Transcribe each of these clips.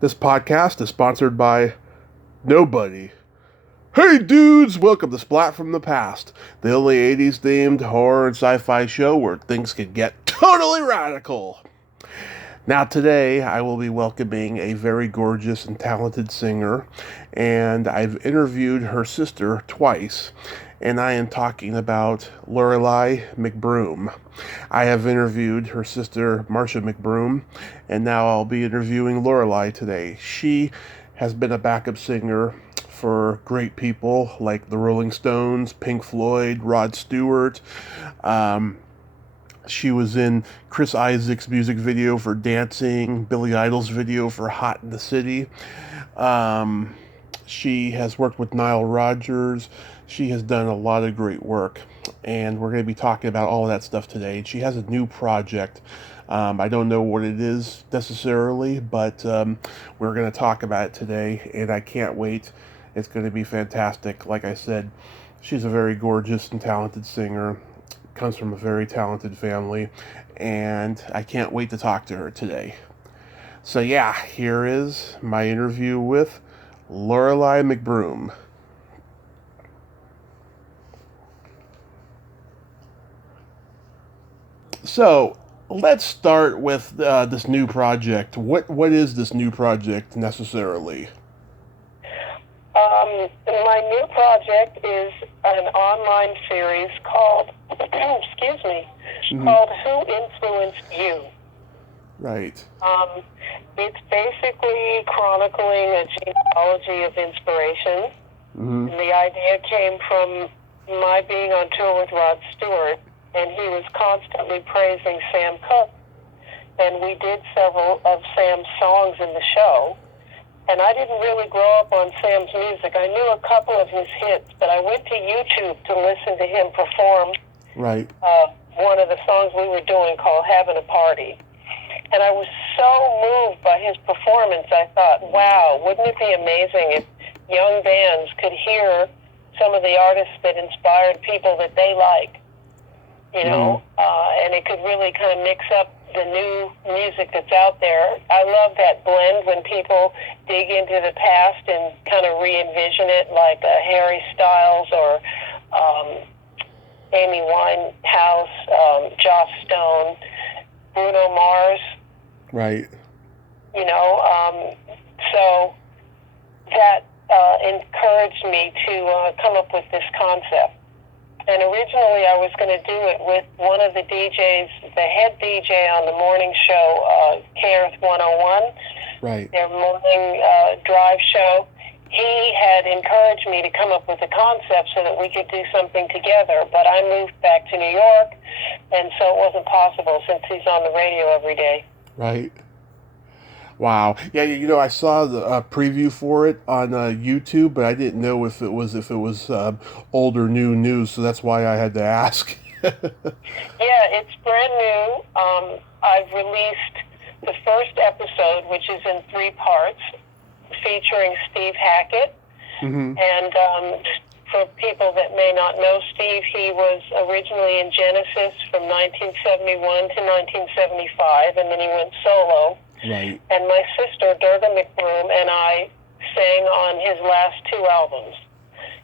This podcast is sponsored by nobody. Hey dudes, welcome to Splat from the Past, the only 80s themed horror and sci-fi show where things can get totally radical. Now today I will be welcoming a very gorgeous and talented singer, and I've interviewed her sister twice, and I am talking about Lorelei McBroom. I have interviewed her sister Marcia McBroom, and now I'll be interviewing Lorelei today. She has been a backup singer for great people like the Rolling Stones, Pink Floyd, Rod Stewart. She was in Chris Isaak's music video for Dancing, Billy Idol's video for Hot in the City. She has worked with Nile Rodgers. She has done a lot of great work, and we're going to be talking about all of that stuff today. She has a new project. I don't know what it is necessarily, but we're going to talk about it today, and I can't wait. It's going to be fantastic. Like I said, she's a very gorgeous and talented singer, comes from a very talented family, and I can't wait to talk to her today. So yeah, here is my interview with Lorelei McBroom. So let's start with this new project. What is this new project necessarily? My new project is an online series called, excuse me, called Who Influenced You? Right. It's basically chronicling a genealogy of inspiration. And the idea came from my being on tour with Rod Stewart, and he was constantly praising Sam Cooke. And we did several of Sam's songs in the show. And I didn't really grow up on Sam's music. I knew a couple of his hits, but I went to YouTube to listen to him perform one of the songs we were doing called Having a Party. And I was so moved by his performance, I thought, wow, wouldn't it be amazing if young bands could hear some of the artists that inspired people that they like, you know, and it could really kind of mix up the new music that's out there. I love that blend when people dig into the past and kind of re-envision it, like Harry Styles or Amy Winehouse, Joss Stone, Bruno Mars. Right. You know, so that encouraged me to come up with this concept. And originally I was going to do it with one of the DJs, the head DJ on the morning show, KRF 101, Right. their morning drive show. He had encouraged me to come up with a concept so that we could do something together. But I moved back to New York, and so it wasn't possible since he's on the radio every day. Right. Wow. Yeah, I saw the preview for it on YouTube, but I didn't know if it was old or new news, so that's why I had to ask. Yeah, it's brand new. I've released the first episode, which is in 3 parts, featuring Steve Hackett. And for people that may not know Steve, he was originally in Genesis from 1971 to 1975, and then he went solo. Right. And my sister, Durga McBroom, and I sang on his last 2 albums.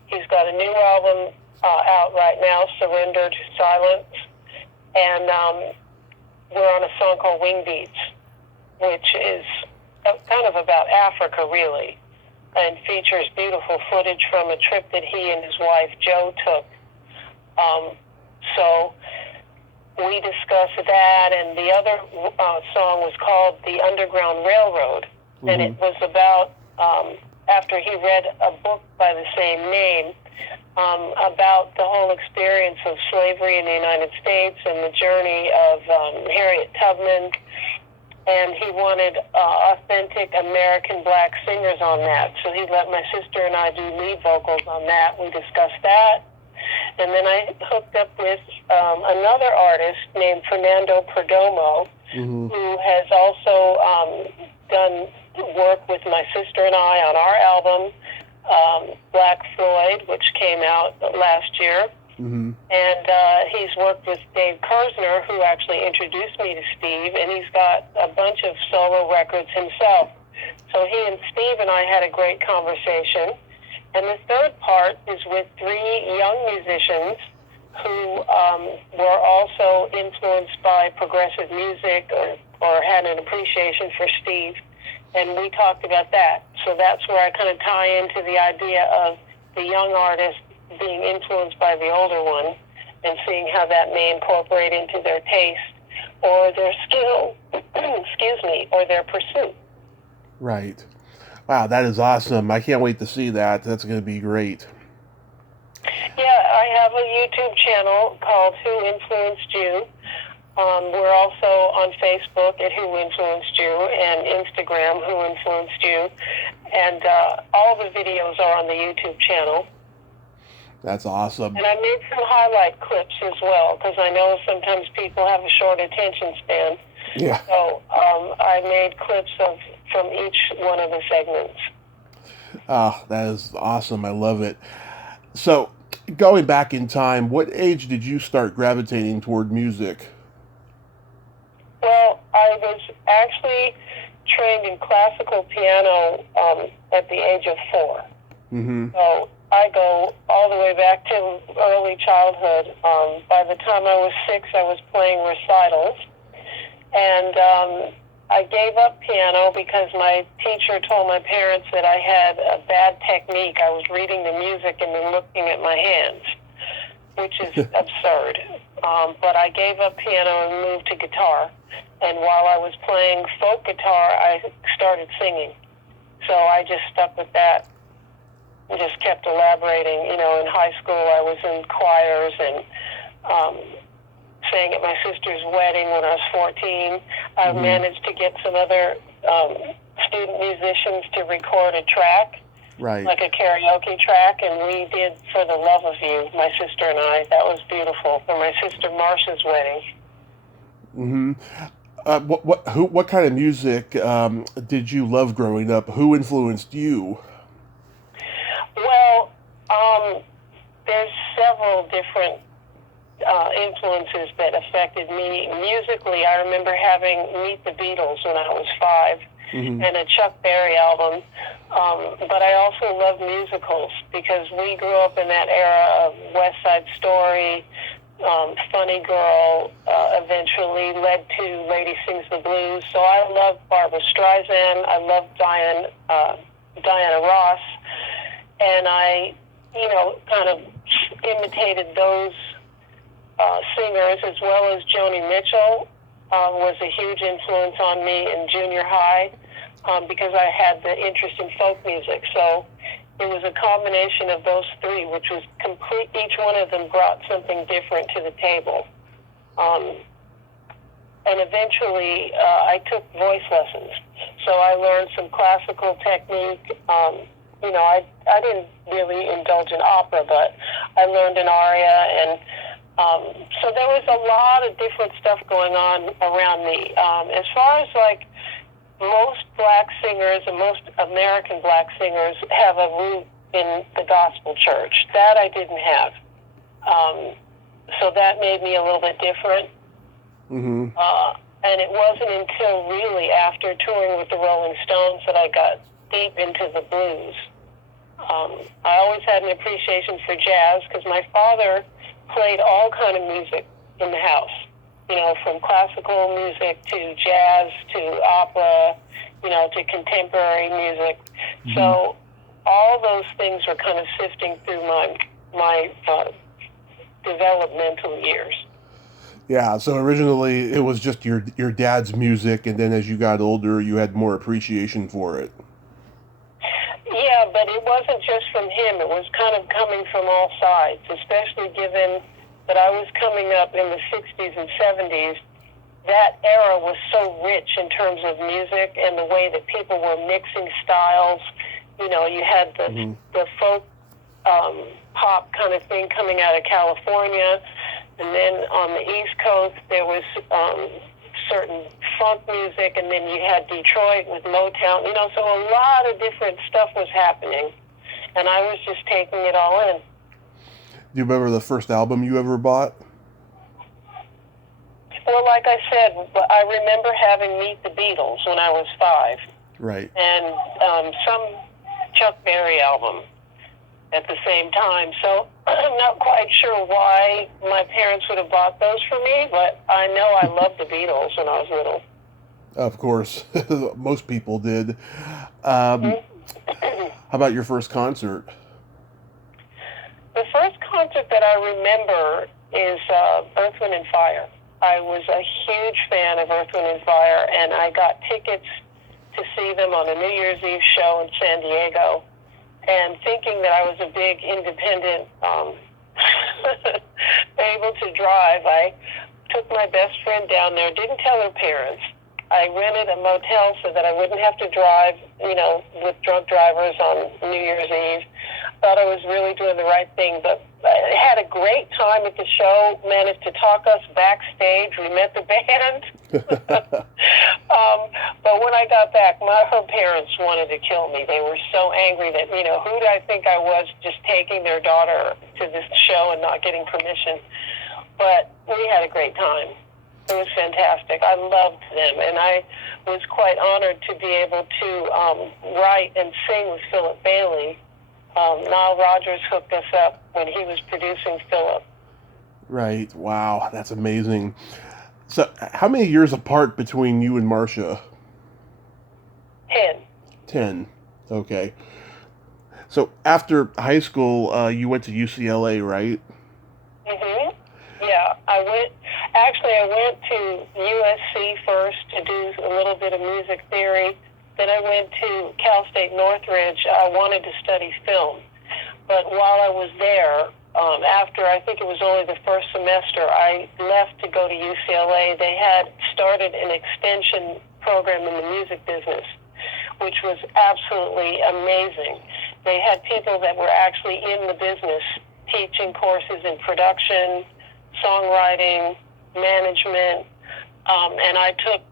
He's got a new album out right now, Surrendered Silence, and we're on a song called Wing Beats, which is kind of about Africa, really, and features beautiful footage from a trip that he and his wife, Jo, took. So we discussed that, and the other song was called The Underground Railroad, and it was about, after he read a book by the same name, about the whole experience of slavery in the United States and the journey of Harriet Tubman, and he wanted authentic American black singers on that, so he let my sister and I do lead vocals on that. We discussed that. And then I hooked up with another artist named Fernando Perdomo, who has also done work with my sister and I on our album, Black Floyd, which came out last year. And he's worked with Dave Kersner, who actually introduced me to Steve, and he's got a bunch of solo records himself. So he and Steve and I had a great conversation. And the third part is with three young musicians who were also influenced by progressive music or had an appreciation for Steve. And we talked about that. So that's where I kind of tie into the idea of the young artist being influenced by the older one and seeing how that may incorporate into their taste or their skill, excuse me, or their pursuit. Right. Wow, that is awesome. I can't wait to see that. That's going to be great. Yeah, I have a YouTube channel called Who Influenced You. We're also on Facebook at Who Influenced You and Instagram, Who Influenced You. And all the videos are on the YouTube channel. That's awesome. And I made some highlight clips as well, because I know sometimes people have a short attention span. Yeah. So I made clips from each one of the segments. That is awesome. I love it. So, going back in time, what age did you start gravitating toward music? Well, I was actually trained in classical piano at the age of 4. Mm-hmm. So I go all the way back to early childhood. By the time I was 6, I was playing recitals. And I gave up piano because my teacher told my parents that I had a bad technique. I was reading the music and then looking at my hands, which is absurd. But I gave up piano and moved to guitar. And while I was playing folk guitar, I started singing. So I just stuck with that and just kept elaborating. You know, in high school, I was in choirs and sang at my sister's wedding when I was 14. I managed to get some other student musicians to record a track, Right. like a karaoke track, and we did For the Love of You, my sister and I. That was beautiful, for my sister Marcia's wedding. Mm-hmm. What kind of music did you love growing up? Who influenced you? Well, there's several different influences that affected me. Musically, I remember having Meet the Beatles when I was 5 and a Chuck Berry album. But I also love musicals because we grew up in that era of West Side Story, Funny Girl, eventually led to Lady Sings the Blues. So I love Barbra Streisand. I love Diana Ross. And I, kind of imitated those singers, as well as Joni Mitchell was a huge influence on me in junior high because I had the interest in folk music. So it was a combination of those three, which was complete. Each one of them brought something different to the table. And eventually I took voice lessons. So I learned some classical technique. I didn't really indulge in opera, but I learned an aria, and so there was a lot of different stuff going on around me. As far as like most black singers and most American black singers have a root in the gospel church. That I didn't have. So that made me a little bit different. Mm-hmm. And it wasn't until really after touring with the Rolling Stones that I got deep into the blues. I always had an appreciation for jazz because my father played all kind of music in the house, from classical music to jazz to opera, to contemporary music. Mm-hmm. So all those things were kind of sifting through my developmental years. Yeah, so originally it was just your dad's music, and then as you got older, you had more appreciation for it. Yeah, but it wasn't just from him. It was kind of coming from all sides, especially given that I was coming up in the 60s and 70s. That era was so rich in terms of music and the way that people were mixing styles. You had the folk pop kind of thing coming out of California. And then on the East Coast, there was certain funk music, and then you had Detroit with Motown, so a lot of different stuff was happening, and I was just taking it all in. Do you remember the first album you ever bought? Well, like I said, I remember having Meet the Beatles when I was 5. Right. and some Chuck Berry album at the same time. So I'm not quite sure why my parents would have bought those for me, but I know I loved the Beatles when I was little. Of course, most people did. How about your first concert? The first concert that I remember is Earth, Wind and Fire. I was a huge fan of Earth, Wind and Fire, and I got tickets to see them on a New Year's Eve show in San Diego. And thinking that I was a big independent, able to drive, I took my best friend down there, didn't tell her parents. I rented a motel so that I wouldn't have to drive, with drunk drivers on New Year's Eve. Thought I was really doing the right thing, but I had a great time at the show, managed to talk us backstage. We met the band. But when I got back, her parents wanted to kill me. They were so angry that, who did I think I was just taking their daughter to this show and not getting permission? But we had a great time. It was fantastic. I loved them, and I was quite honored to be able to write and sing with Philip Bailey. Nile Rodgers hooked us up when he was producing Philip. Right. Wow, that's amazing. So, how many years apart between you and Marcia? 10. 10. Okay. So, after high school, you went to UCLA, right? Mm-hmm. Yeah, I went to USC first to do a little bit of music theory. Then I went to Cal State Northridge. I wanted to study film. But while I was there, after I think it was only the first semester, I left to go to UCLA. They had started an extension program in the music business, which was absolutely amazing. They had people that were actually in the business teaching courses in production, songwriting, management, and I took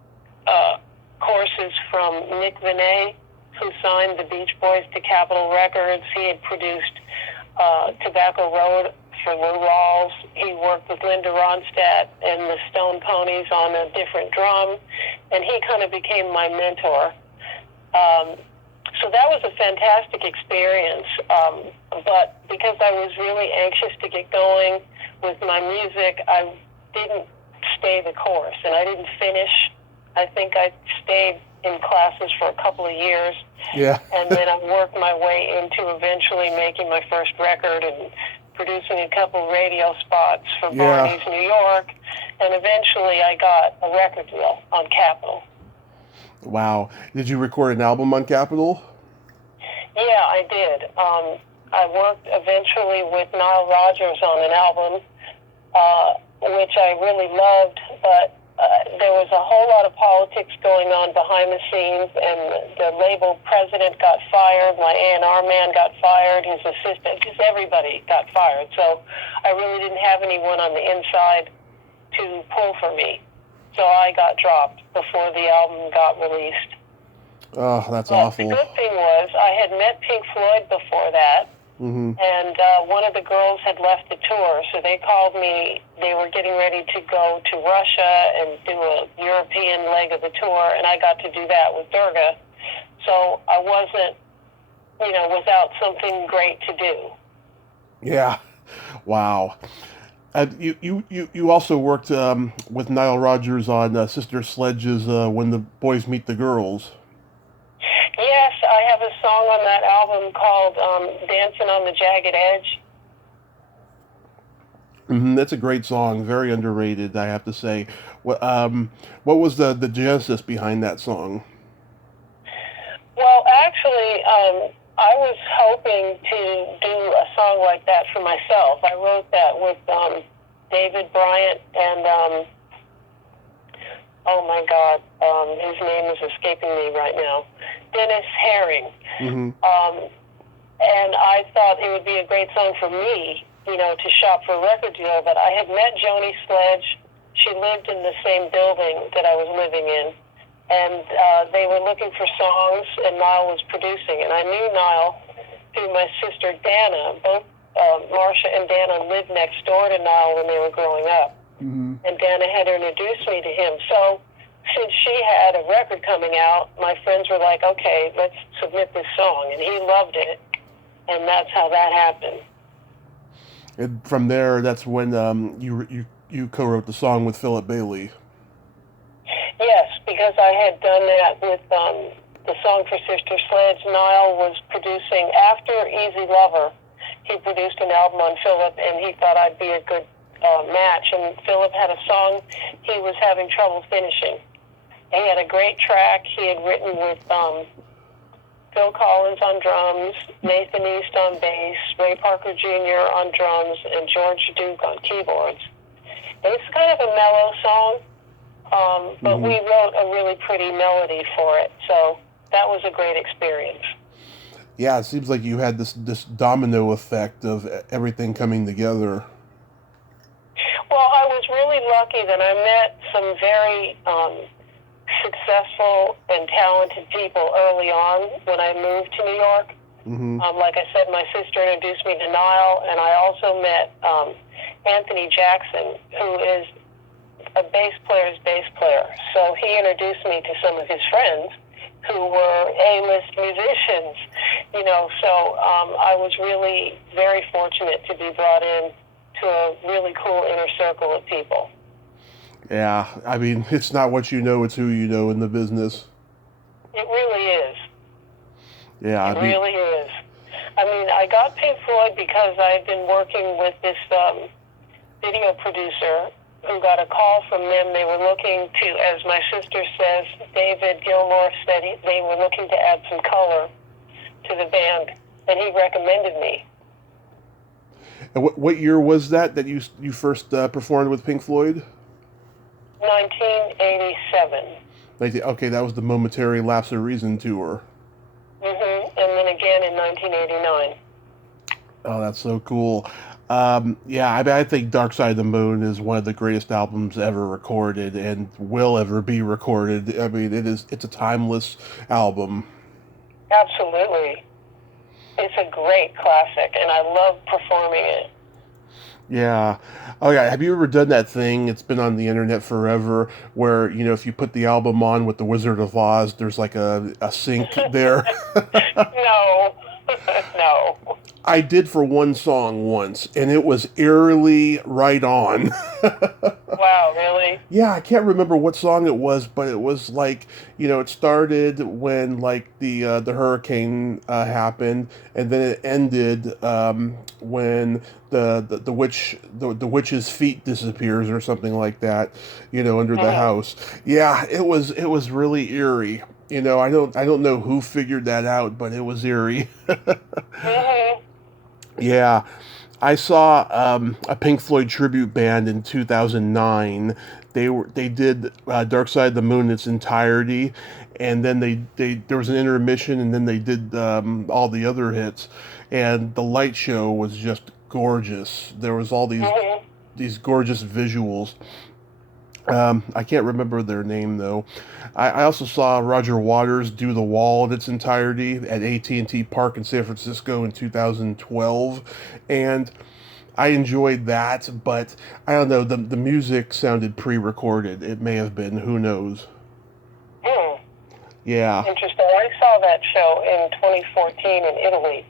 courses from Nick Vinay, who signed the Beach Boys to Capitol Records. He had produced Tobacco Road for Lou Rawls. He worked with Linda Ronstadt and the Stone Ponies on a different drum, and he kind of became my mentor. So that was a fantastic experience, but because I was really anxious to get going with my music, I didn't stay the course, and I didn't finish. I think I stayed in classes for a couple of years, and then I worked my way into eventually making my first record and producing a couple radio spots for Barney's New York, and eventually I got a record deal on Capitol. Wow. Did you record an album on Capitol? Yeah, I did. I worked eventually with Nile Rodgers on an album, which I really loved, but there was a whole lot of politics going on behind the scenes, and the label president got fired, my A&R man got fired, his assistant, just everybody got fired. So I really didn't have anyone on the inside to pull for me. So I got dropped before the album got released. Oh, that's awful. The good thing was I had met Pink Floyd before that, and one of the girls had left the tour, so they called me. They were getting ready to go to Russia and do a European leg of the tour, and I got to do that with Durga. So I wasn't, without something great to do. Yeah. Wow. You also worked with Nile Rodgers on Sister Sledge's When the Boys Meet the Girls. Yes, I have a song on that album called Dancing on the Jagged Edge. That's a great song, very underrated, I have to say. What was the genesis behind that song? Well, actually, I was hoping to do a song like that for myself. I wrote that with David Bryant and, oh my God, his name is escaping me right now, Dennis Herring. And I thought it would be a great song for me, to shop for a record deal. But I had met Joni Sledge. She lived in the same building that I was living in. And they were looking for songs, and Nile was producing. And I knew Nile through my sister Dana. Both Marcia and Dana lived next door to Nile when they were growing up. And Dana had introduced me to him. So since she had a record coming out, my friends were like, okay, let's submit this song. And he loved it. And that's how that happened. And from there, that's when you co-wrote the song with Philip Bailey. Yes, because I had done that with the song for Sister Sledge. Niall was producing, after Easy Lover, he produced an album on Philip, and he thought I'd be a good match. And Philip had a song he was having trouble finishing. He had a great track he had written with Phil Collins on drums, Nathan East on bass, Ray Parker Jr. on drums, and George Duke on keyboards. And it's kind of a mellow song, but we wrote a really pretty melody for it, so that was a great experience. Yeah, it seems like you had this domino effect of everything coming together. Well, I was really lucky that I met some very successful and talented people early on when I moved to New York. Like I said, my sister introduced me to Niall, and I also met Anthony Jackson, who is a bass player's bass player. So he introduced me to some of his friends who were A-list musicians, you know, so I was really very fortunate to be brought in to a really cool inner circle of people. Yeah, I mean, it's not what you know, it's who you know in the business. It really is. Yeah, it really is. I mean, I got Pink Floyd because I've been working with this video producer who got a call from them. They were looking to, as my sister says, David Gilmour said they were looking to add some color to the band, and he recommended me. And what year was that you first performed with Pink Floyd? 1987. Okay, that was the Momentary Lapse of Reason tour. And then again in 1989. Oh, that's so cool. Yeah, I think Dark Side of the Moon is one of the greatest albums ever recorded and will ever be recorded. I mean, it's a timeless album. Absolutely. It's a great classic, and I love performing it. Yeah. Oh, yeah. Have you ever done that thing? It's been on the internet forever where, you know, if you put the album on with The Wizard of Oz, there's like a sync there. No. No. I did for one song once, and it was eerily right on. Wow, really? Yeah, I can't remember what song it was, but it was like, you know, it started when like the hurricane happened, and then it ended when the witch's feet disappears or something like that, you know, under the house. Yeah, it was really eerie. You know, I don't know who figured that out, but it was eerie. Yeah, I saw a Pink Floyd tribute band in 2009. They did Dark Side of the Moon in its entirety, and then they there was an intermission, and then they did all the other hits, and the light show was just gorgeous. There was all these gorgeous visuals. I can't remember their name though. I also saw Roger Waters do The Wall in its entirety at AT&T Park in San Francisco in 2012, and I enjoyed that. But I don't know, the music sounded pre-recorded. It may have been. Who knows? Yeah. Interesting. I saw that show in 2014 in Italy,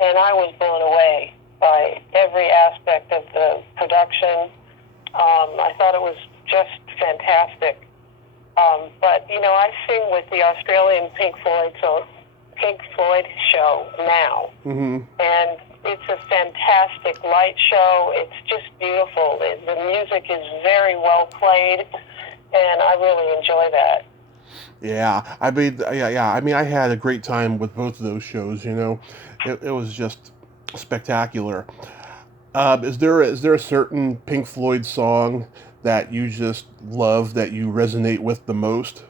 and I was blown away by every aspect of the production. I thought it was just fantastic. But, you know, I sing with the Australian Pink Floyd show now. And it's a fantastic light show. It's just beautiful. The music is very well played, and I really enjoy that. Yeah, I mean, I mean, I had a great time with both of those shows. You know, it was just spectacular. Is there a certain Pink Floyd song that you just love, that you resonate with the most?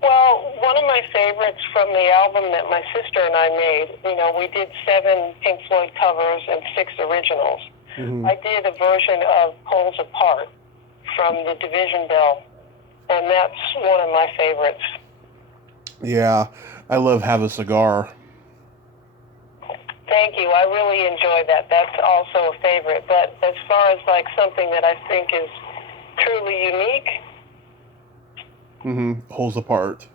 Well, one of my favorites from the album that my sister and I made, you know, we did 7 Pink Floyd covers and 6 originals. I did a version of Poles Apart from the Division Bell, and that's one of my favorites. Yeah, I love Have a Cigar. Thank you. I really enjoyed that. That's also a favorite. But as far as like something that I think is truly unique, Holds apart.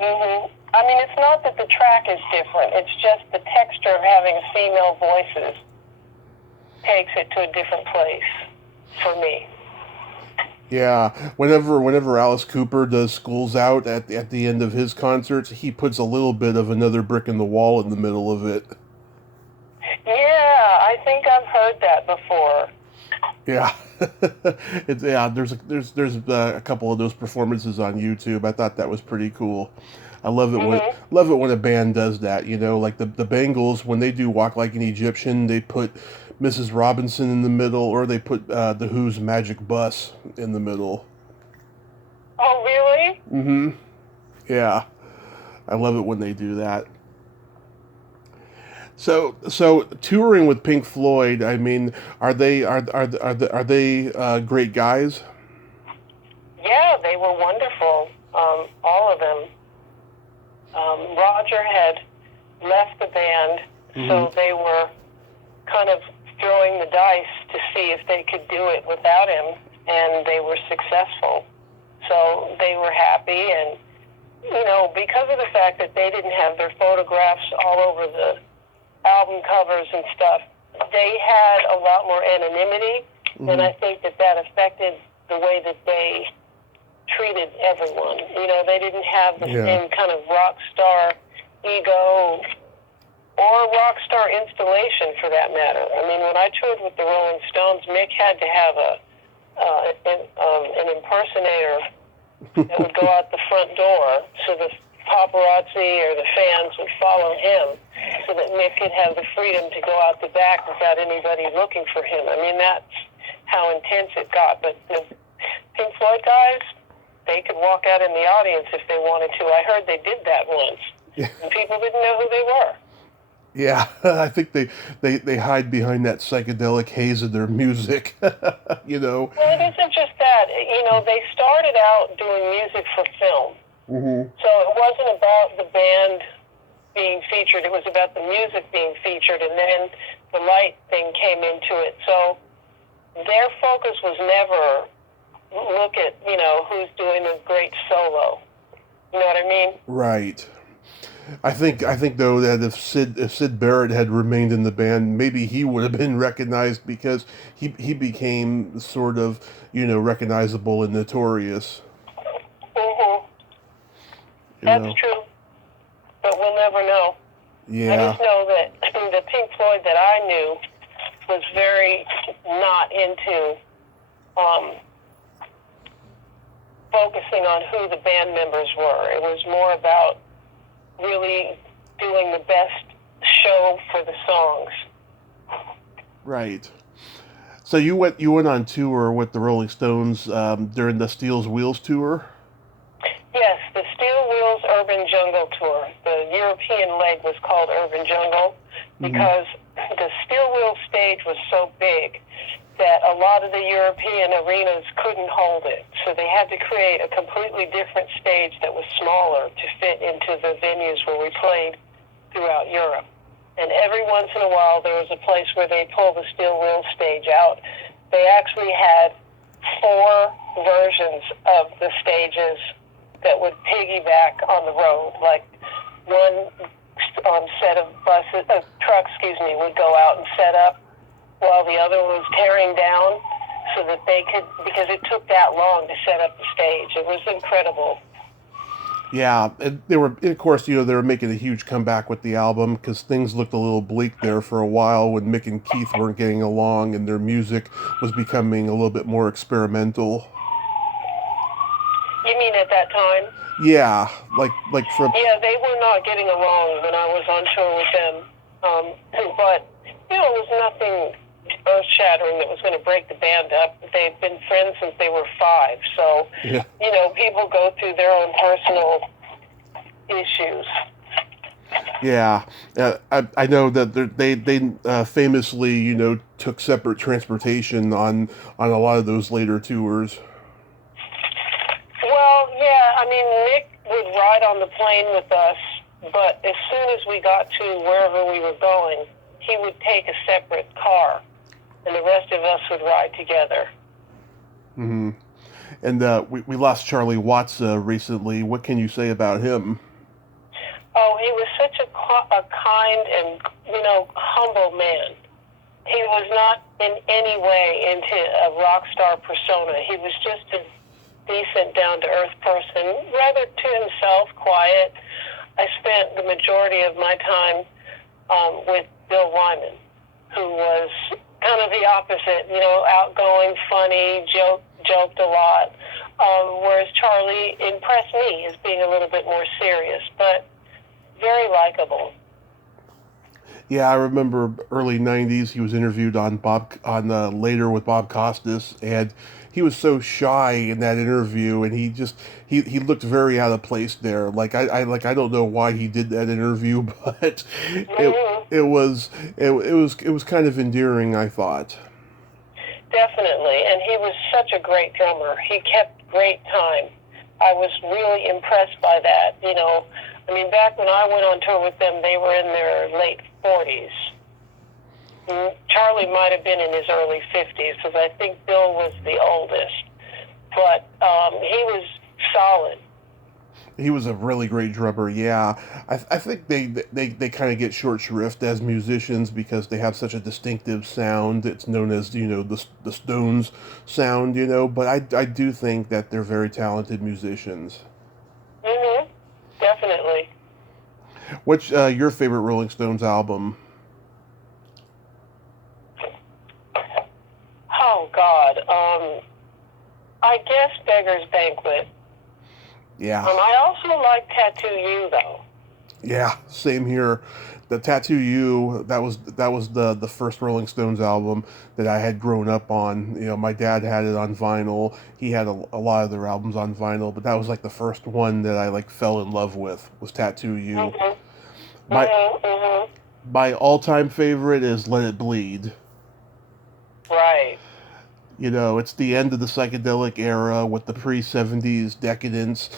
I mean, it's not that the track is different. It's just the texture of having female voices takes it to a different place for me. Yeah, whenever Alice Cooper does Schools Out at the end of his concerts, he puts a little bit of Another Brick in the Wall in the middle of it. Yeah, I think I've heard that before. Yeah, there's a couple of those performances on YouTube. I thought that was pretty cool. I love it when a band does that. You know, like the Bangles when they do Walk Like an Egyptian, they put Mrs. Robinson in the middle, or they put the Who's Magic Bus in the middle. Oh, really? Yeah, I love it when they do that. So touring with Pink Floyd, I mean, are they great guys? Yeah, they were wonderful. All of them. Roger had left the band, so they were kind of throwing the dice to see if they could do it without him, and they were successful. So they were happy, and, you know, because of the fact that they didn't have their photographs all over the album covers and stuff, they had a lot more anonymity, and I think that affected the way that they treated everyone. You know, they didn't have the same kind of rock star ego or rock star installation, for that matter. I mean, when I toured with the Rolling Stones, Mick had to have an impersonator that would go out the front door, so the paparazzi or the fans would follow him, so that Mick could have the freedom to go out the back without anybody looking for him. I mean, that's how intense it got. But the Pink Floyd guys, they could walk out in the audience if they wanted to. I heard they did that once, and people didn't know who they were. Yeah, I think they hide behind that psychedelic haze of their music, you know. Well, it isn't just that. You know, they started out doing music for film. So it wasn't about the band being featured. It was about the music being featured, and then the light thing came into it. So their focus was never look at, you know, who's doing a great solo. You know what I mean? Right. I think though that if Sid Barrett had remained in the band, maybe he would have been recognized, because he became sort of, you know, recognizable and notorious. That's true, but we'll never know. Yeah. I just know that the Pink Floyd that I knew was very not into focusing on who the band members were. It was more about really doing the best show for the songs. Right. So you went on tour with the Rolling Stones during the Steel's Wheels tour? Yes, the Steel Wheels Urban Jungle Tour. The European leg was called Urban Jungle because the Steel Wheels stage was so big that a lot of the European arenas couldn't hold it. So they had to create a completely different stage that was smaller to fit into the venues where we played throughout Europe. And every once in a while there was a place where they pulled the Steel Wheels stage out. They actually had 4 versions of the stages that would piggyback on the road. Like one set of trucks, would go out and set up while the other was tearing down, so that they could, because it took that long to set up the stage. It was incredible. Yeah, and they were, of course, you know, they were making a huge comeback with the album, because things looked a little bleak there for a while when Mick and Keith weren't getting along, and their music was becoming a little bit more experimental. You mean at that time? Yeah, like from... Yeah, they were not getting along when I was on tour with them. But, you know, it was nothing earth-shattering that was going to break the band up. They've been friends since they were 5, so, you know, people go through their own personal issues. Yeah, I know that they famously, you know, took separate transportation on a lot of those later tours. Well, yeah, I mean, Mick would ride on the plane with us, but as soon as we got to wherever we were going, he would take a separate car, and the rest of us would ride together. Mm-hmm. And we lost Charlie Watts recently. What can you say about him? Oh, he was such a kind and, humble man. He was not in any way into a rock star persona. He was just a decent, down-to-earth person, rather to himself, quiet. I spent the majority of my time with Bill Wyman, who was kind of the opposite, outgoing, funny, joked a lot, whereas Charlie impressed me as being a little bit more serious, but very likable. Yeah, I remember early '90s. He was interviewed on Later with Bob Costas, and he was so shy in that interview, and he looked very out of place there. I don't know why he did that interview, but it was kind of endearing, I thought. Definitely, and he was such a great drummer. He kept great time. I was really impressed by that. Back when I went on tour with them, they were in their late 40s. Charlie might have been in his early 50s, because I think Bill was the oldest. But he was solid. He was a really great drummer. Yeah, I think they kind of get short shrift as musicians because they have such a distinctive sound. It's known as the Stones sound. But I do think that they're very talented musicians. Definitely. What's your favorite Rolling Stones album? Oh God. I guess Beggar's Banquet. Yeah. I also like Tattoo You, though. Yeah, same here. The Tattoo You, that was the first Rolling Stones album that I had grown up on. My dad had it on vinyl. He had a lot of their albums on vinyl, but that was like the first one that I fell in love with was Tattoo You. Mm-hmm. My all-time favorite is Let It Bleed. Right. It's the end of the psychedelic era with the pre-70s decadence,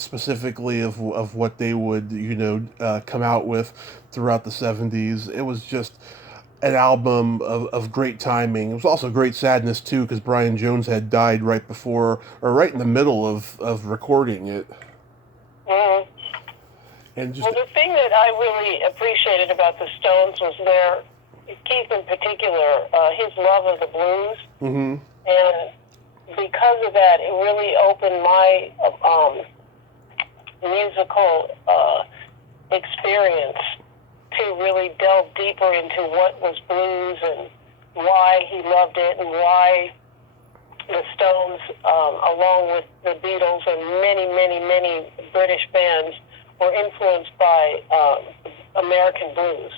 specifically of what they would, come out with throughout the 70s. It was just an album of great timing. It was also great sadness, too, because Brian Jones had died right before, or right in the middle of recording it. Mm-hmm. And just... Well, the thing that I really appreciated about the Stones was Keith in particular, his love of the blues. Mm-hmm. And because of that, it really opened my musical experience to really delve deeper into what was blues and why he loved it and why the Stones, along with the Beatles and many, many, many British bands, were influenced by American blues.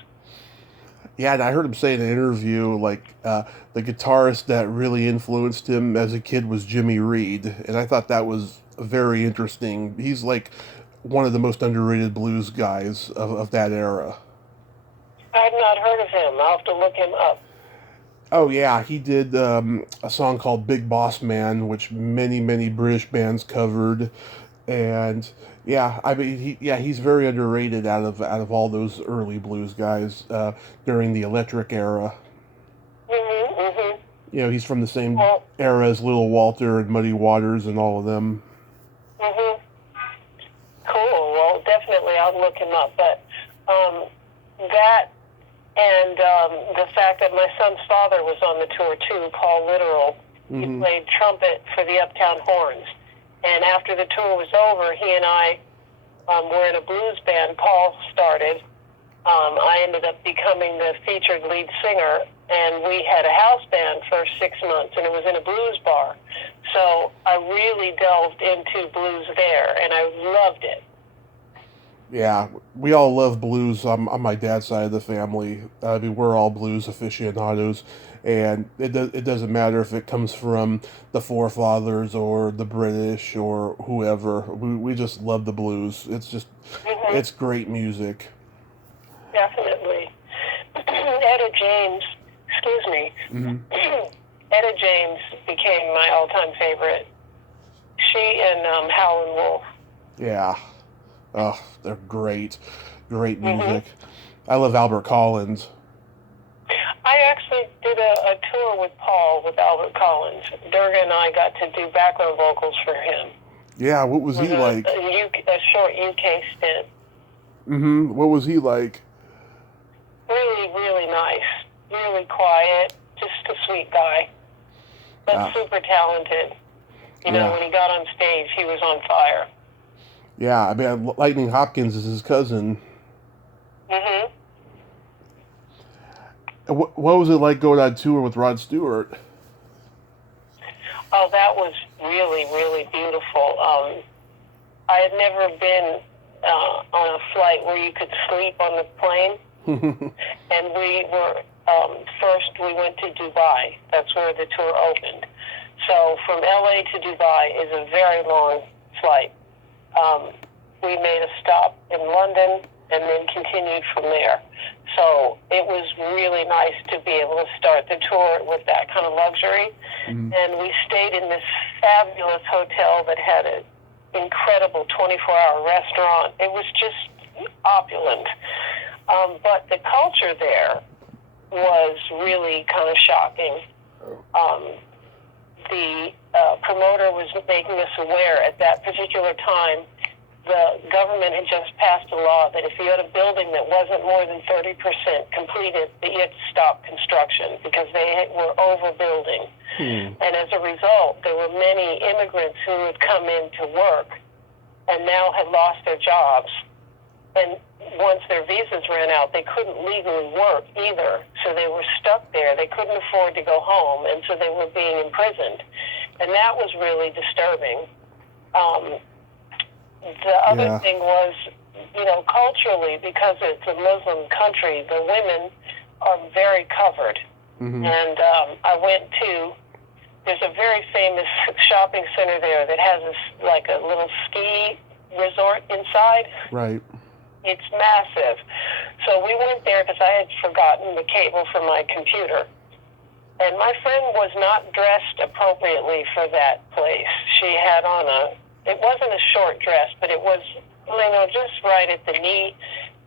Yeah, and I heard him say in an interview, the guitarist that really influenced him as a kid was Jimmy Reed, and I thought that was very interesting. He's one of the most underrated blues guys of that era. I've not heard of him. I'll have to look him up. Oh yeah, he did a song called Big Boss Man, which many British bands covered, and yeah, he's very underrated out of all those early blues guys during the Electric era. Mm-hmm, mm-hmm. He's from the same era as Little Walter and Muddy Waters and all of them. Mm-hmm. Cool. Well, definitely I'll look him up. But that and the fact that my son's father was on the tour too, Paul Literal, he played trumpet for the Uptown Horns. And after the tour was over, he and I were in a blues band Paul started. I ended up becoming the featured lead singer, and we had a house band for 6 months, and it was in a blues bar. So I really delved into blues there, and I loved it. Yeah, we all love blues on my dad's side of the family. I mean, we're all blues aficionados, and it doesn't matter if it comes from the forefathers or the British or whoever. We just love the blues. It's just, it's great music. Definitely. Etta James, excuse me. Etta James became my all-time favorite. She and Howlin' Wolf. Yeah. Oh, they're great. Great music. I love Albert Collins. I I actually did a tour with Paul, with Albert Collins. Durga and I got to do background vocals for him. Yeah, what was he like? A short UK stint. What was he like? Really, really nice. Really quiet. Just a sweet guy. But super talented. You know, when he got on stage, he was on fire. Yeah, I mean, Lightning Hopkins is his cousin. What was it like going on tour with Rod Stewart? Oh, that was really, really beautiful. I had never been on a flight where you could sleep on the plane. And we were, first we went to Dubai. That's where the tour opened. So from LA to Dubai is a very long flight. We made a stop in London and then continued from there. So it was really nice to be able to start the tour with that kind of luxury. And we stayed in this fabulous hotel that had an incredible 24-hour restaurant. It was just opulent. But the culture there was really kind of shocking. The promoter was making us aware at that particular time the government had just passed a law that if you had a building that wasn't more than 30% completed, that you had to stop construction because they were overbuilding. And as a result, there were many immigrants who had come in to work and now had lost their jobs. And once their visas ran out, they couldn't legally work either. So they were stuck there. They couldn't afford to go home, and so they were being imprisoned. And that was really disturbing. The other thing was, you know, culturally, because it's a Muslim country, the women are very covered. And I went to, there's a very famous shopping center there that has this, like a little ski resort inside. Right. It's massive. So we went there because I had forgotten the cable for my computer. And my friend was not dressed appropriately for that place. She had on it wasn't a short dress, but it was, you know, just right at the knee.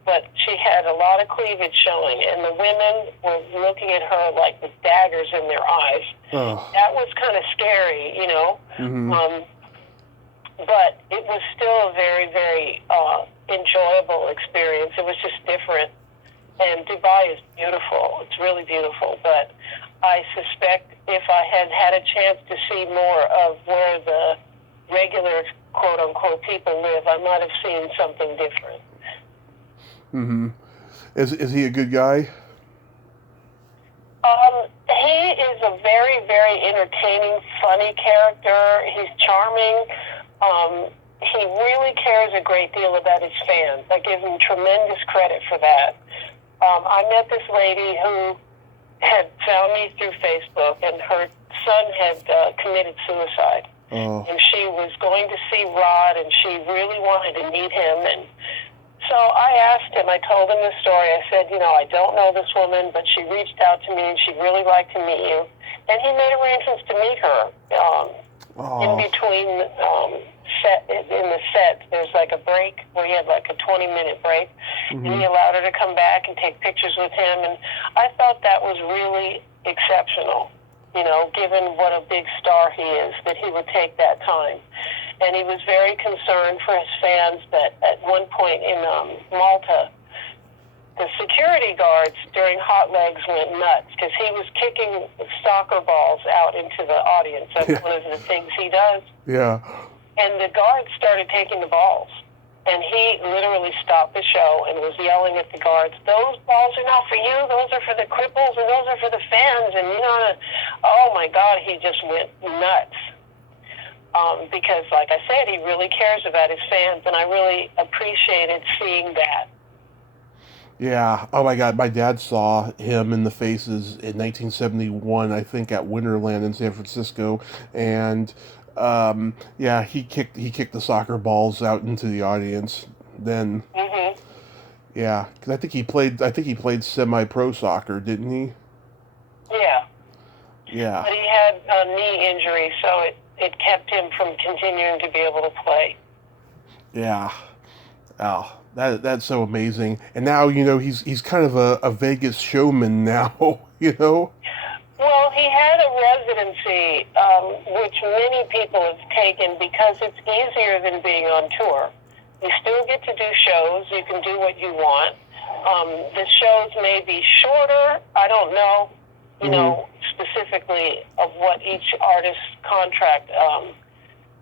But she had a lot of cleavage showing, and the women were looking at her like with daggers in their eyes. That was kind of scary, you know. But it was still a very, very enjoyable experience. It was just different. And Dubai is beautiful. It's really beautiful. But I suspect if I had had a chance to see more of where the regular, quote-unquote, people live, I might have seen something different. Is he a good guy? He is a very, very entertaining, funny character. He's charming. He really cares a great deal about his fans. I give him tremendous credit for that. I met this lady who had found me through Facebook, and her son had committed suicide. And she was going to see Rod, and she really wanted to meet him. And so I asked him, I told him the story. I said, you know, I don't know this woman, but she reached out to me, and she'd really like to meet you. And he made arrangements to meet her in between in the set. There's like a break where he had like a 20-minute break, and he allowed her to come back and take pictures with him. And I thought that was really exceptional, you know, given what a big star he is, that he would take that time. And he was very concerned for his fans that at one point in Malta, the security guards during Hot Legs went nuts because he was kicking soccer balls out into the audience. That's one of the things he does. Yeah. And the guards started taking the balls. And he literally stopped the show and was yelling at the guards, those balls are not for you, those are for the cripples, and those are for the fans. And, you know, oh, my God, he just went nuts. Because, like I said, he really cares about his fans, and I really appreciated seeing that. Yeah. Oh, my God. My dad saw him in the Faces in 1971, I think, at Winterland in San Francisco. And, yeah, he kicked the soccer balls out into the audience then. Yeah. Because I think he played semi-pro soccer, didn't he? Yeah. Yeah. But he had a knee injury, so it kept him from continuing to be able to play. Yeah. Oh, that's so amazing. And now, you know, he's kind of a Vegas showman now. you know? Well, he had a residency, which many people have taken because it's easier than being on tour. You still get to do shows. You can do what you want. The shows may be shorter. I don't know, you know, specifically of what each artist's contract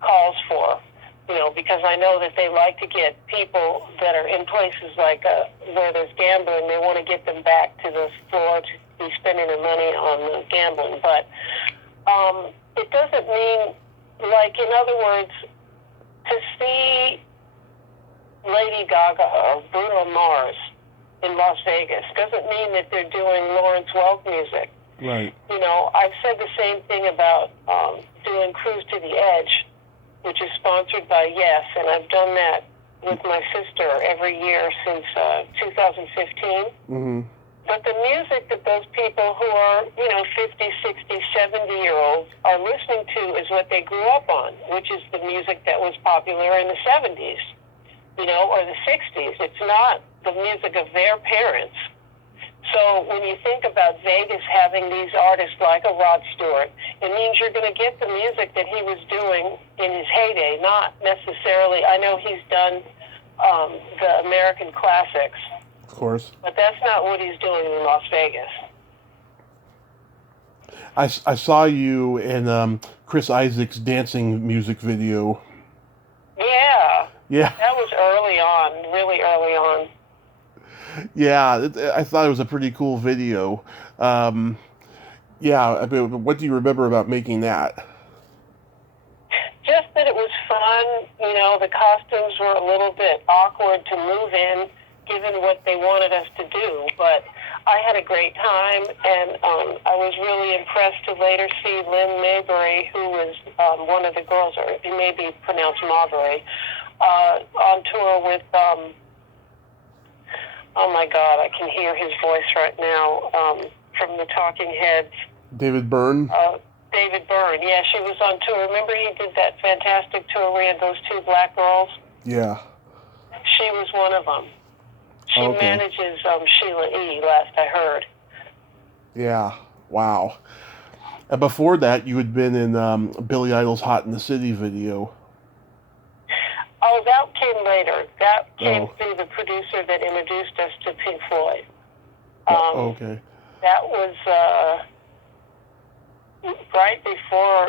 calls for. You know, because I know that they like to get people that are in places like where there's gambling. They want to get them back to the floor to be spending their money on the gambling. But it doesn't mean, like, in other words, to see Lady Gaga or Bruno Mars in Las Vegas doesn't mean that they're doing Lawrence Welk music. Right. You know, I've said the same thing about doing Cruise to the Edge, which is sponsored by Yes, and I've done that with my sister every year since 2015. Mm-hmm. But the music that those people who are, you know, 50, 60, 70-year-olds are listening to is what they grew up on, which is the music that was popular in the 70s, you know, or the 60s. It's not the music of their parents. So when you think about Vegas having these artists like a Rod Stewart, it means you're going to get the music that he was doing in his heyday, not necessarily, I know he's done the American classics. Of course. But that's not what he's doing in Las Vegas. I saw you in Chris Isaak's dancing music video. Yeah. Yeah. That was early on, really early on. Yeah, I thought it was a pretty cool video. Yeah, I mean, what do you remember about making that? Just that it was fun. You know, the costumes were a little bit awkward to move in, given what they wanted us to do. But I had a great time, and I was really impressed to later see Lynn Mayberry, who was one of the girls, or it may be pronounced Marbury, on tour with... oh my God, I can hear his voice right now from the Talking Heads. David Byrne? David Byrne, yeah, she was on tour. Remember he did that fantastic tour where he had those two black girls? Yeah. She was one of them. She Okay. manages Sheila E., last I heard. Yeah, wow. And before that, you had been in Billy Idol's Hot in the City video. Oh, that came later. That came through the producer that introduced us to Pink Floyd. Okay. That was right before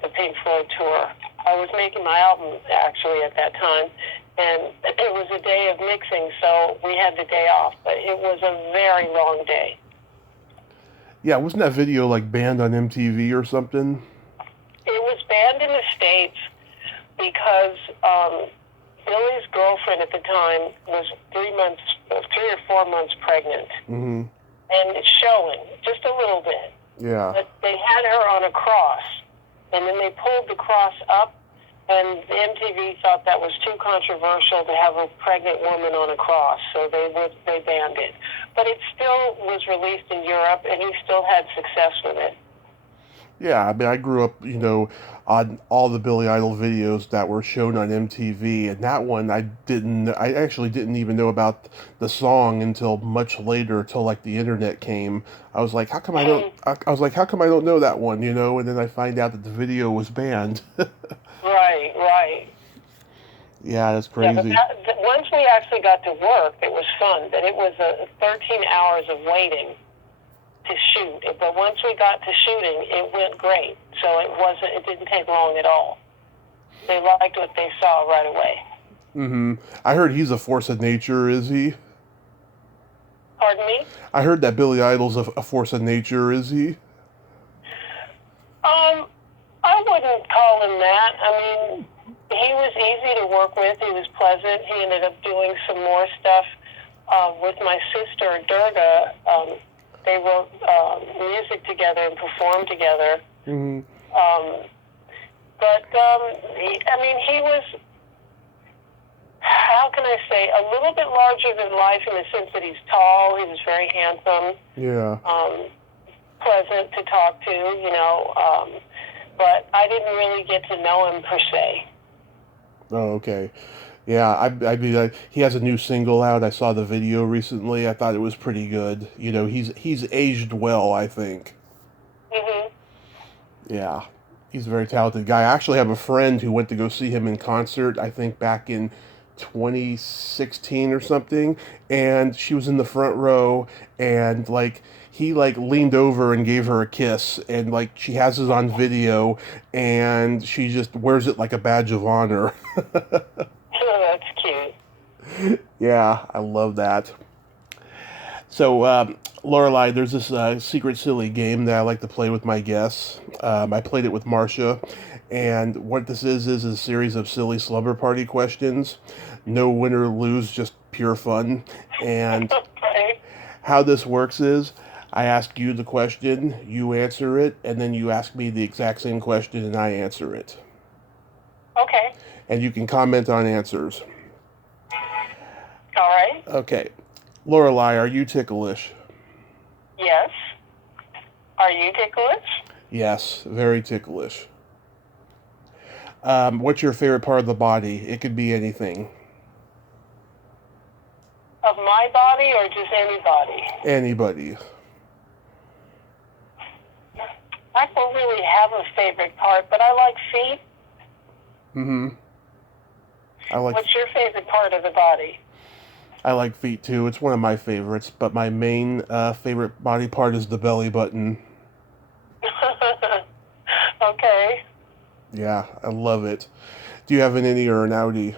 the Pink Floyd tour. I was making my album, actually, at that time, and it was a day of mixing, so we had the day off, but it was a very long day. Yeah, wasn't that video, like, banned on MTV or something? It was banned in the States because Billy's girlfriend at the time was 3 or 4 months pregnant. Mm-hmm. And it's showing, just a little bit. Yeah. But they had her on a cross, and then they pulled the cross up, and the MTV thought that was too controversial to have a pregnant woman on a cross, so they banned it. But it still was released in Europe, and he still had success with it. Yeah, I mean, I grew up, you know, on all the Billy Idol videos that were shown on MTV, and that one I actually didn't even know about the song until much later, till like the internet came. I was like, how come I don't know that one, you know? And then I find out that the video was banned. Right. Yeah, that's crazy. Yeah, but once we actually got to work, it was fun. But it was 13 hours of waiting to shoot. But once we got to shooting, it went great. So it didn't take long at all. They liked what they saw right away. Mm-hmm. I heard he's a force of nature, is he? Pardon me? I heard that Billy Idol's a force of nature, is he? I wouldn't call him that. I mean, he was easy to work with. He was pleasant. He ended up doing some more stuff with my sister, Durga. They wrote music together and performed together. Mm-hmm. He was, how can I say, a little bit larger than life in the sense that he's tall. He was very handsome. Yeah. Pleasant to talk to, you know. But I didn't really get to know him per se. Oh, okay. Yeah, I mean, he has a new single out. I saw the video recently. I thought it was pretty good. You know, he's aged well, I think. Mhm. Yeah, he's a very talented guy. I actually have a friend who went to go see him in concert, I think back in 2016 or something, and she was in the front row, and like he like leaned over and gave her a kiss, and like she has it on video, and she just wears it like a badge of honor. That's cute. Yeah, I love that. So, Lorelei, there's this secret silly game that I like to play with my guests. I played it with Marcia, and what this is a series of silly slumber party questions. No win or lose, just pure fun. And Okay. how this works is I ask you the question, you answer it, and then you ask me the exact same question, and I answer it. Okay. And you can comment on answers. All right. Okay. Lorelei, are you ticklish? Yes. Are you ticklish? Yes, very ticklish. What's your favorite part of the body? It could be anything. Of my body or just anybody? Anybody. I don't really have a favorite part, but I like feet. Mm-hmm. I like What's your favorite part of the body? I like feet too. It's one of my favorites, but my main favorite body part is the belly button. Okay. Yeah, I love it. Do you have an innie or an outie?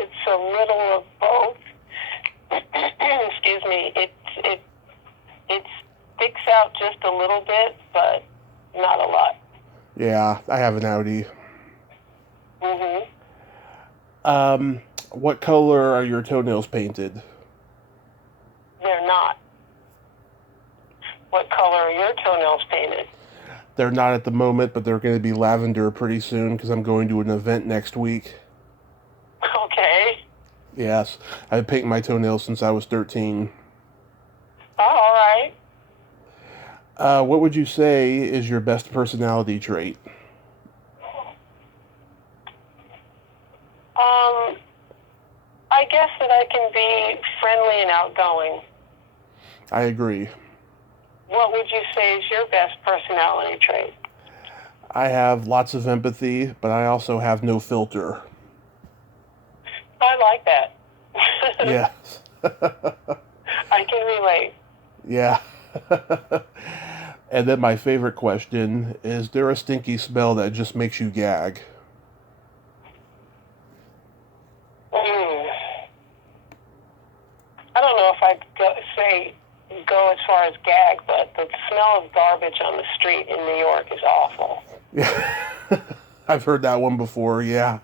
It's a little of both. Excuse me. It sticks out just a little bit, but not a lot. Yeah, I have an outie. Mhm. What color are your toenails painted? They're not. What color are your toenails painted? They're not at the moment, but they're going to be lavender pretty soon because I'm going to an event next week. Okay. Yes, I've been painting my toenails since I was 13. Oh, all right. What would you say is your best personality trait? I guess that I can be friendly and outgoing. I agree. What would you say is your best personality trait? I have lots of empathy, but I also have no filter. I like that. Yes. I can relate. Yeah. And then my favorite question is there a stinky smell that just makes you gag? Mm. I don't know if I'd go as far as gag, but the smell of garbage on the street in New York is awful. Yeah. I've heard that one before, yeah.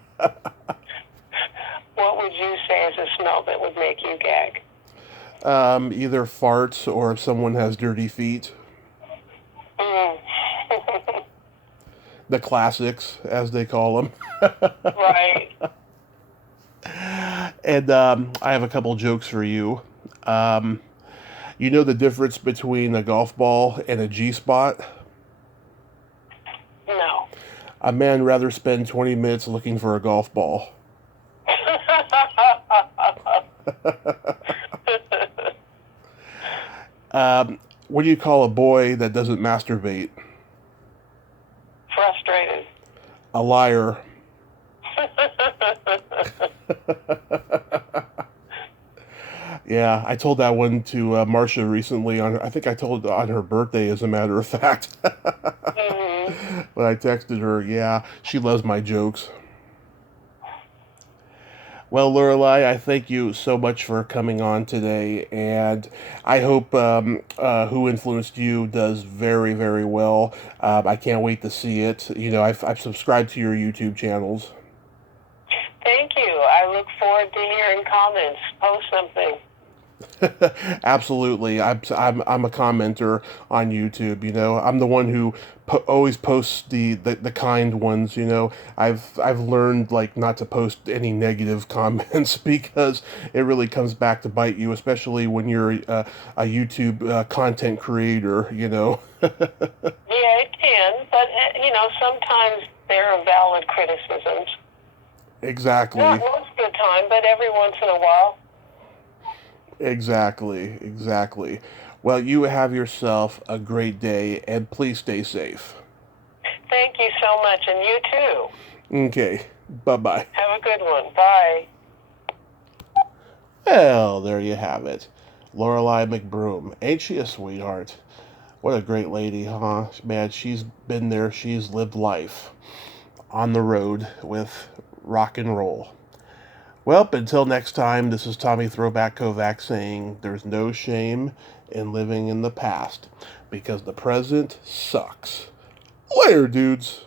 What would you say is a smell that would make you gag? Either farts or if someone has dirty feet. Mm. The classics, as they call them. Right. And I have a couple jokes for you. You know the difference between a golf ball and a G-spot? No. A man rather spend 20 minutes looking for a golf ball. What do you call a boy that doesn't masturbate? Frustrated. A liar. Yeah, I told that one to Marcia recently. I think I told it on her birthday, as a matter of fact. Mm-hmm. But I texted her. Yeah, she loves my jokes. Well, Lorelei, I thank you so much for coming on today, and I hope Who Influenced You does very, very well. I can't wait to see it. You know, I've subscribed to your YouTube channels. Thank you. I look forward to hearing comments. Post something. Absolutely, I'm a commenter on YouTube. You know, I'm the one who always posts the kind ones. You know, I've learned like not to post any negative comments because it really comes back to bite you, especially when you're a YouTube content creator. You know. Yeah, it can, but sometimes there are valid criticisms. Exactly. Not most of the time, but every once in a while. Exactly. Well, you have yourself a great day, and please stay safe. Thank you so much, and you too. Okay, bye-bye. Have a good one. Bye. Well, there you have it. Lorelei McBroom. Ain't she a sweetheart? What a great lady, huh? Man, she's been there. She's lived life on the road with rock and roll. Well, until next time, this is Tommy Throwback Kovac saying there's no shame in living in the past because the present sucks. Later, dudes.